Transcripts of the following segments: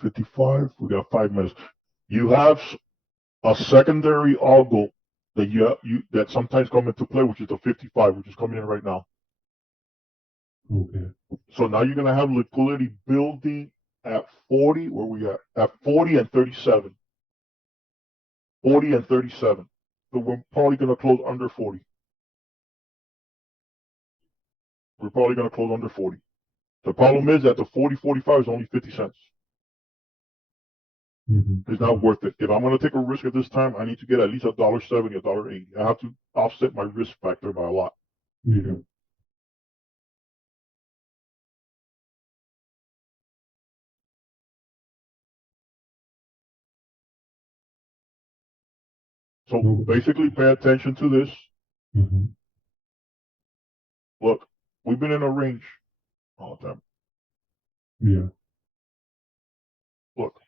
55. We got 5 minutes. You have a secondary algo that that sometimes come into play, which is the 55, which is coming in right now. Okay. So now you're gonna have liquidity building at 40. Where we at? At 40 and 37. 40 and 37. So we're probably gonna close under 40. We're probably gonna close under 40. The problem is that the 40, 45 is only 50 cents. Mm-hmm. It's not worth it. If I'm going to take a risk at this time, I need to get at least $1.70, $1.80. I have to offset my risk factor by a lot. Yeah. So basically, pay attention to this. Mm-hmm. Look, we've been in a range all the time. Yeah. Look.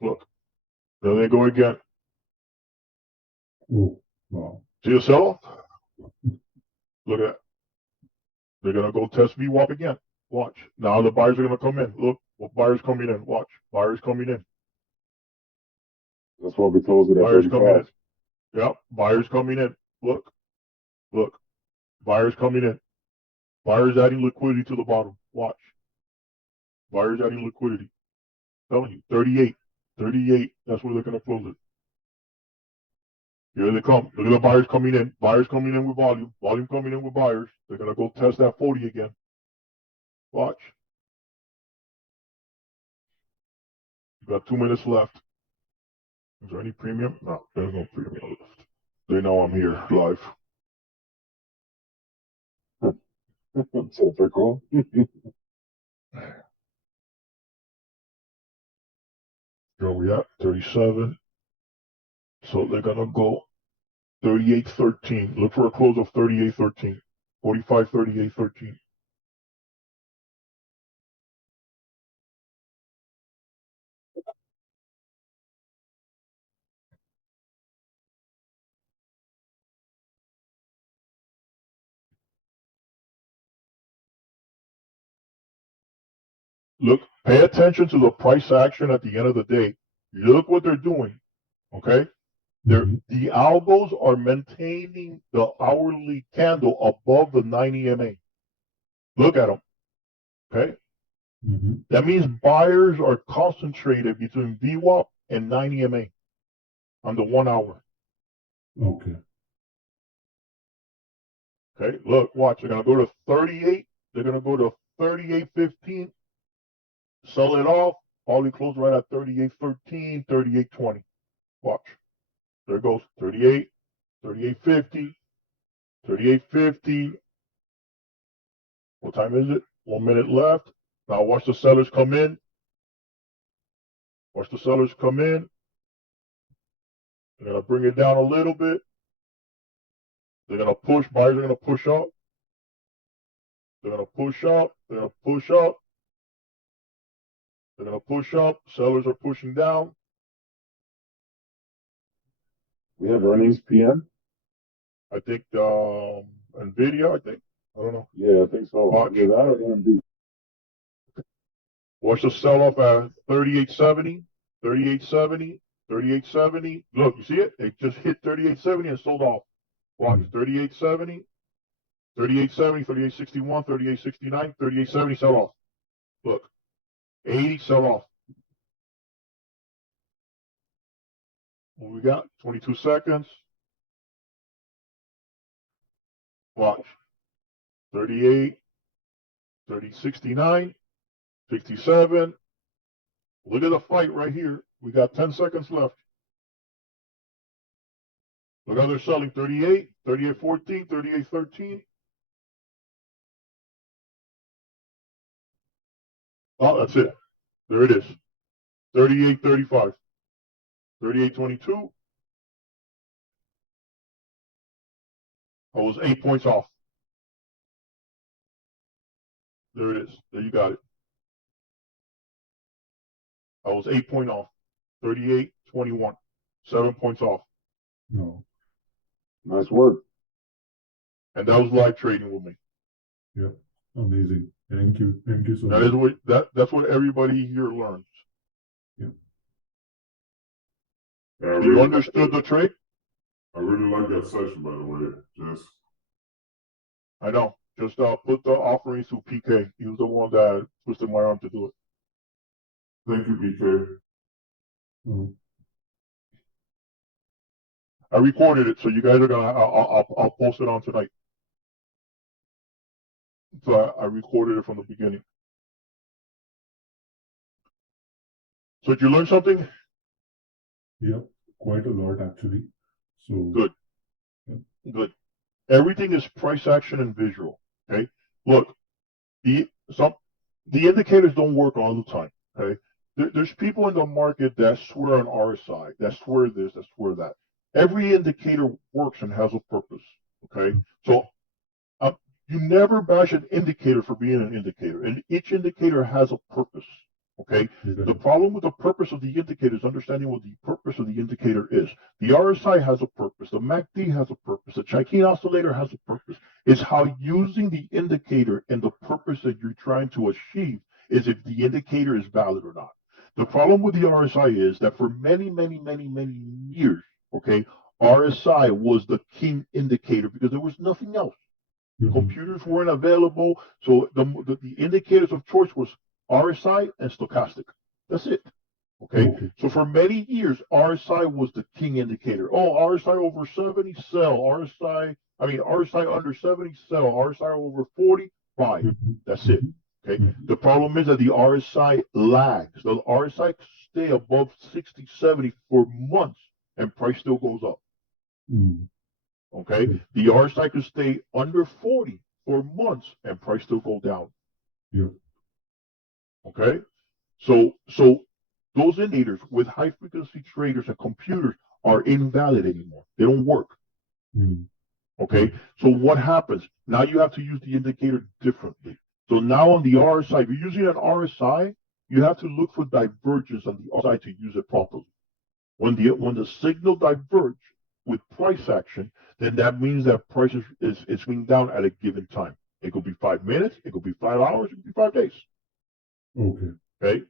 Look. There they go again. Oh, wow. See the sell-off? Look at that. They're going to go test VWAP again. Watch. Now the buyers are going to come in. Look, what buyers coming in. Watch. Buyers coming in. That's why we closed it at Buyers 35. coming in. Yep. Buyers coming in. Look. Look. Buyers coming in. Buyers adding liquidity to the bottom. Watch. Buyers adding liquidity. I'm telling you, 38. 38. That's where they're going to close it. Here they come. Look at the buyers coming in. Buyers coming in with volume. Volume coming in with buyers. They're going to go test that 40 again. Watch. You got 2 minutes left. Is there any premium? No, there's no premium left. They know I'm here live. So they're cool. Where we at? 37. So they're going to go 38.13. Look for a close of 38.13. 45, 38.13. Look, pay attention to the price action at the end of the day. Look what they're doing. Okay? Mm-hmm. The algos are maintaining the hourly candle above the 90 MA. Look at them. Okay? Mm-hmm. That means buyers are concentrated between VWAP and 90 MA on the 1 hour. Okay. Okay? Look, watch. They're going to go to 38. They're going to go to 38.15. Sell it off. Probably close right at 38.13, 38.20. Watch. There it goes. 38, 38.50, 38.50. What time is it? 1 minute left. Now watch the sellers come in. Watch the sellers come in. They're going to bring it down a little bit. They're going to push. Buyers are going to push up. They're going to push up. They're going to push up. They're going to push up. Sellers are pushing down. We have earnings PM? I think NVIDIA, I think. I don't know. Yeah, I think so. Watch. Either that or AMD. Watch the sell-off at 38.70, 38.70, 38.70. Look, you see it? It just hit 38.70 and sold off. Watch, 38.70, 38.70, 38.61, 38.69, 38.70, sell off. Look, 80, sell off. What we got? 22 seconds. Watch. 38, 30.69, 67. Look at the fight right here. We got 10 seconds left. Look how they're selling 38, 38.14, 38.13. Oh, that's it. There it is. 38.35. 38.22. I was 8 points off. There it is. There you got it. I was 8 point off. 38.21. 7 points off. No. Nice work. And that was live trading with me. Yeah. Amazing. Thank you. Thank you so That much. is what that's what everybody here learns. Yeah. Yeah, I So you really, understood the trade? I really like that session, by the way. Just I know. Just put the offerings to PK. He was the one that twisted my arm to do it. thank you, BK. Oh, I recorded it, so you guys are gonna. I'll post it on tonight. So I recorded it from the beginning. So did you learn something? yeah. Quite a lot actually. So Good. Good. Everything is price action and visual. Okay. Look, the some the indicators don't work all the time. Okay. There's people in the market that swear on RSI, that swear this, that swear that. Every indicator works and has a purpose. Okay. So uh, you never bash an indicator for being an indicator, and each indicator has a purpose. Okay. yeah. The problem with the purpose of the indicator is understanding what the purpose of the indicator is. The RSI has a purpose. The MACD has a purpose. The Chaikin oscillator has a purpose. It's how using the indicator and the purpose that you're trying to achieve is if the indicator is valid or not. The problem with the RSI is that for many, many, many, many years, okay, RSI was the king indicator because there was nothing else. Computers weren't available, so the indicators of choice was RSI and stochastic. That's it. Okay. Okay. So for many years, RSI was the king indicator. Oh, RSI over 70, sell. RSI under 70, sell. RSI over 40, buy. That's it. Okay. The problem is that the RSI lags. The RSI stay above 60, 70 for months and price still goes up. Okay. The RSI could stay under 40 for months and price still go down. Yeah. Okay. So those indicators with high frequency traders and computers are invalid anymore. They don't work. Okay. So what happens? Now you have to use the indicator differently. So now on the RSI, if you're using an RSI, you have to look for divergence on the RSI to use it properly. When the signal diverge with price action, then that means that price is swinging down at a given time. It could be 5 minutes, it could be 5 hours, it could be 5 days. Okay. Okay.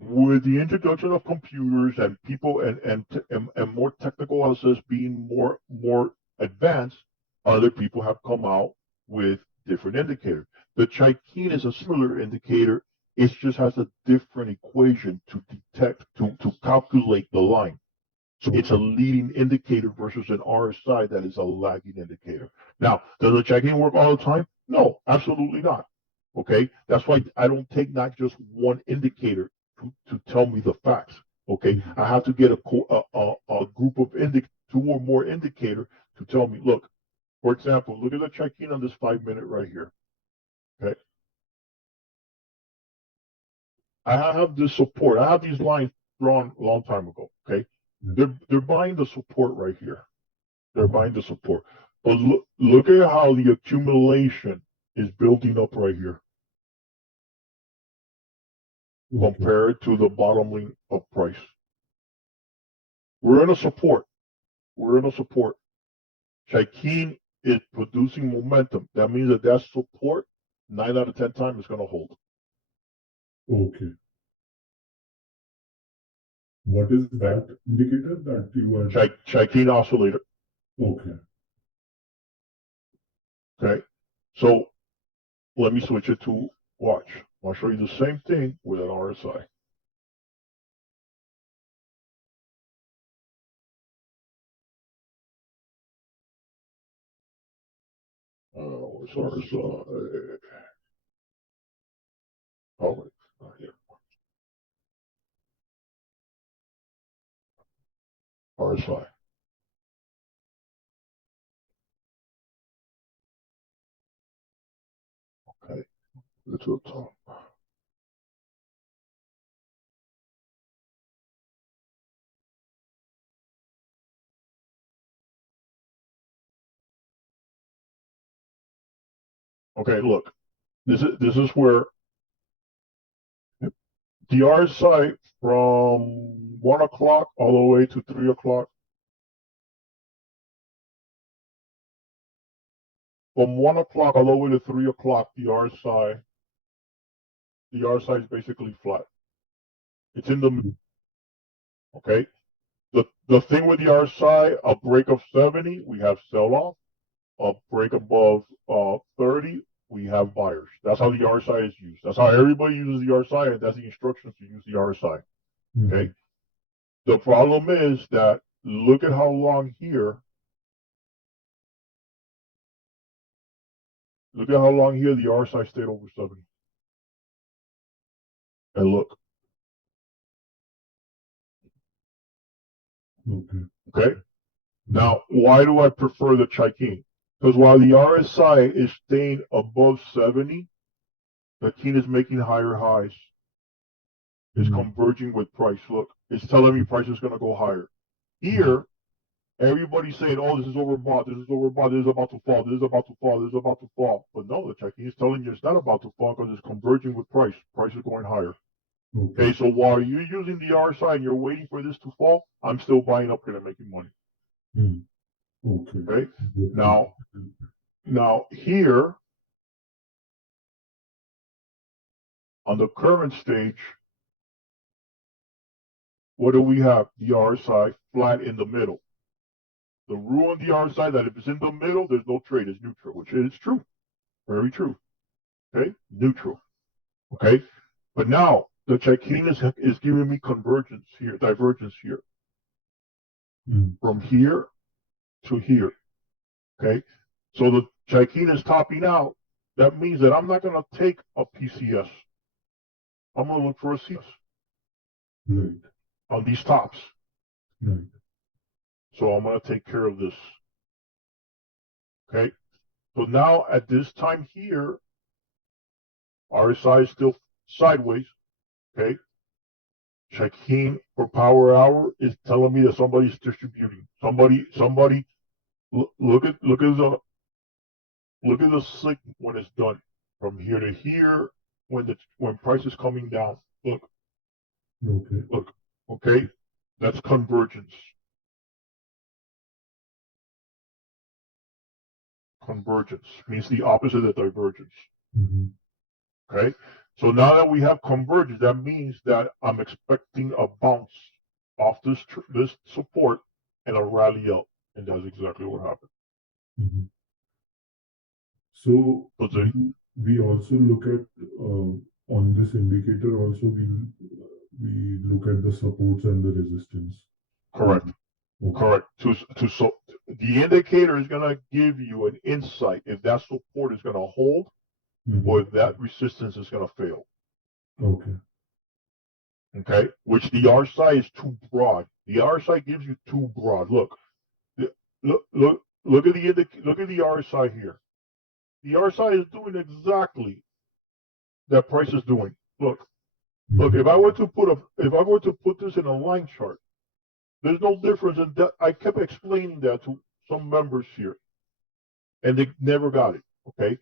With the introduction of computers and people and more technical analysis being more advanced, other people have come out with different indicators. The Chaikin is a similar indicator. It just has a different equation to detect to calculate the line. So it's a leading indicator versus an RSI that is a lagging indicator. Now, does the Chaikin work all the time? No, absolutely not. Okay, that's why I don't take not just one indicator to tell me the facts. Okay, I have to get a group of two or more indicator to tell me. Look, for example, look at the Chaikin on this 5 minute right here. Okay, I have this support. I have these lines drawn a long time ago. Okay, they're buying the support right here. They're buying the support. But look at how the accumulation is building up right here compared to the bottom line of price. We're in a support. We're in a support. Chaikin is producing momentum. That means that support, 9 out of 10 times, is going to hold. Okay. What is that indicator that you are? Chaikin oscillator. Okay. Okay. So let me switch it to watch. I'll show you the same thing with an RSI. Where's RSI? Oh, wait. Here. RSI. Okay. Go to the top. Okay, look. This is where the RSI from 1 o'clock all the way to 3 o'clock. from 1 o'clock all the way to 3 o'clock, the RSI is basically flat. It's in the middle. Okay. The thing with the RSI, a break of 70, we have sell off. A break above 30, we have buyers. That's how the RSI is used. That's how everybody uses the RSI, and that's the instructions to use the RSI. Okay. The problem is that look at how long here. Look at how long here the RSI stayed over 70. And look. Okay. Now, why do I prefer the Chaikin? Because while the RSI is staying above 70, the Chaikin is making higher highs. It's converging with price. Look, it's telling me price is going to go higher. Here, everybody's saying, oh, this is overbought, this is overbought, this is about to fall, this is about to fall, this is about to fall. But no, the Chaikin is telling you it's not about to fall because it's converging with price. Price is going higher. Okay, so while you're using the RSI and you're waiting for this to fall, I'm still buying up here and making money. Okay. Now here on the current stage, what do we have? The RSI flat in the middle. The rule on the RSI that if it's in the middle, there's no trade, it's neutral, which is true. Very true. Okay, neutral. Okay, but now the Chaikin is giving me convergence here, divergence here, from here to here. Okay, so the Chaikin is topping out. That means that I'm not going to take a PCS. I'm going to look for a CS on these tops. So I'm going to take care of this. Okay, so now at this time here, RSI is still sideways. Okay, Chaikin for power hour is telling me that somebody's distributing. Somebody. Look at the signal when it's done from here to here when price is coming down. Look. Look. Okay, that's convergence. Convergence means the opposite of divergence. Okay, so now that we have convergence, that means that I'm expecting a bounce off this support and a rally up, and that's exactly what happened. So we also look at on this indicator also we look at the supports and the resistance. Correct. Correct. So the indicator is going to give you an insight if that support is going to hold or if that resistance is going to fail. Okay. Which the RSI is too broad. The RSI gives you too broad. Look at the RSI here. The RSI is doing exactly that price is doing. Look. If I were to put this in a line chart, there's no difference in that. I kept explaining that to some members here, and they never got it. Okay,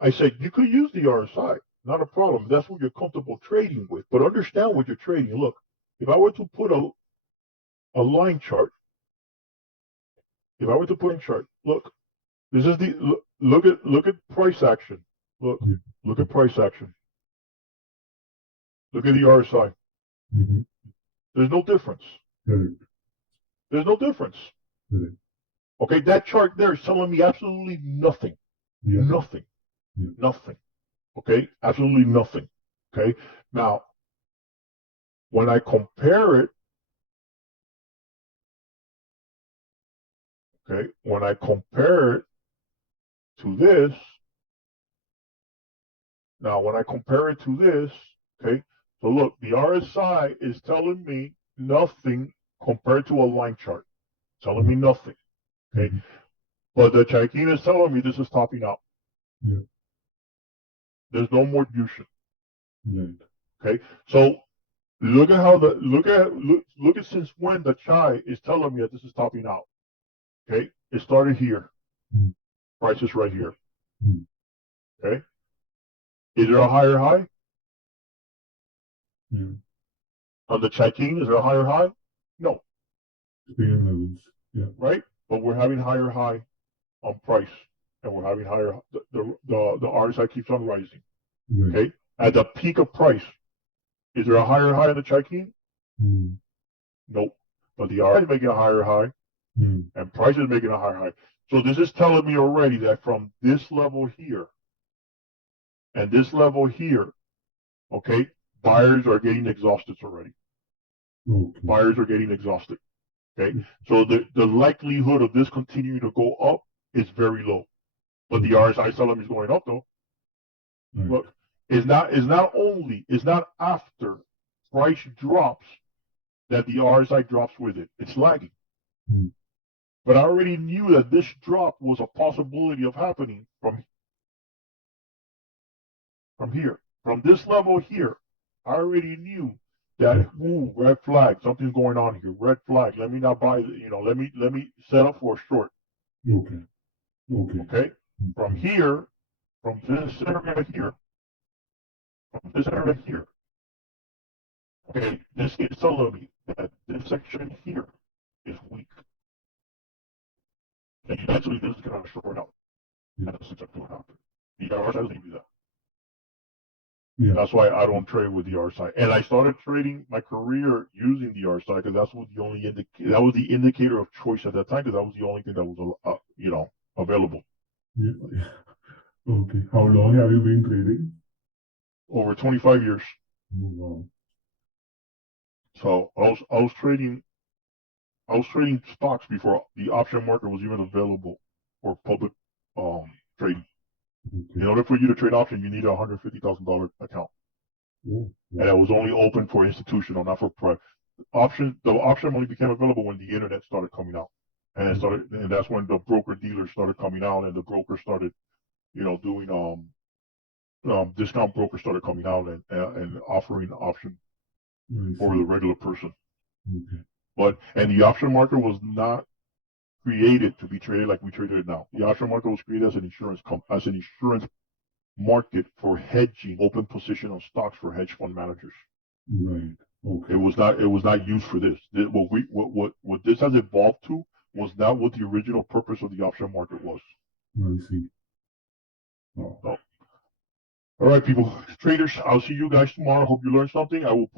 I said you could use the RSI, not a problem. That's what you're comfortable trading with, but understand what you're trading. Look, if I were to put a line chart, look, this is the look at price action. Look at price action. Look at the RSI. There's no difference. There's no difference. Okay, that chart there is telling me absolutely nothing. Nothing. Nothing. Okay, absolutely nothing. Okay, now when I compare it, to this, okay, so look, the RSI is telling me nothing compared to a line chart. It's telling me nothing. Okay, but the Chaikin is telling me this is topping out. There's no more fusion. Okay, so look at since when the Chai is telling me that this is topping out. Okay, it started here. Price is right here. Okay, is there a higher high? On the Chaikin, is there a higher high? No. Right, but we're having higher high on price, and we're having higher. The RSI keeps on rising. Right. Okay, at the peak of price, is there a higher high in the Chaikin? Mm. Nope. But the RSI is making a higher high, Mm. and price is making a higher high. So this is telling me already that from this level here and this level here, okay, buyers are getting exhausted already. Okay. Buyers are getting exhausted. Okay, so the likelihood of this continuing to go up is very low. But the RSI is telling me it's going up though. Right. Look, it's not after price drops that the RSI drops with it. It's lagging. Mm. But I already knew that this drop was a possibility of happening from here. From this level here, I already knew that, ooh, red flag, something's going on here. Red flag. Let me not buy, let me set up for a short. Okay. Okay. Okay? From here, from this area here, from this area here. Okay, this is telling me that this section here is weak. And eventually this is going to short out. That's exactly what happened. The RSI doesn't do that. Yeah. That's why I don't trade with the RSI. And I started trading my career using the RSI because that's what that was the indicator of choice at that time, because that was the only thing that was available. Yeah. Okay. How long have you been trading? Over 25 years. Oh, wow. So I was trading stocks before the option market was even available for public trading. Okay. In order for you to trade option, you need a $150,000 account. Oh, And it was only open for institutional, not for private. The option only became available when the internet started coming out, and that's when the broker dealers started coming out, and the brokers started, doing discount brokers started coming out and offering option for the regular person. Okay. And the option market was not created to be traded like we traded it now. The option market was created as an insurance market for hedging open position on stocks for hedge fund managers. Right. Okay. It was not used for this. What this has evolved to was not what the original purpose of the option market was. I see. Oh. So, all right, people, traders. I'll see you guys tomorrow. Hope you learned something. I will.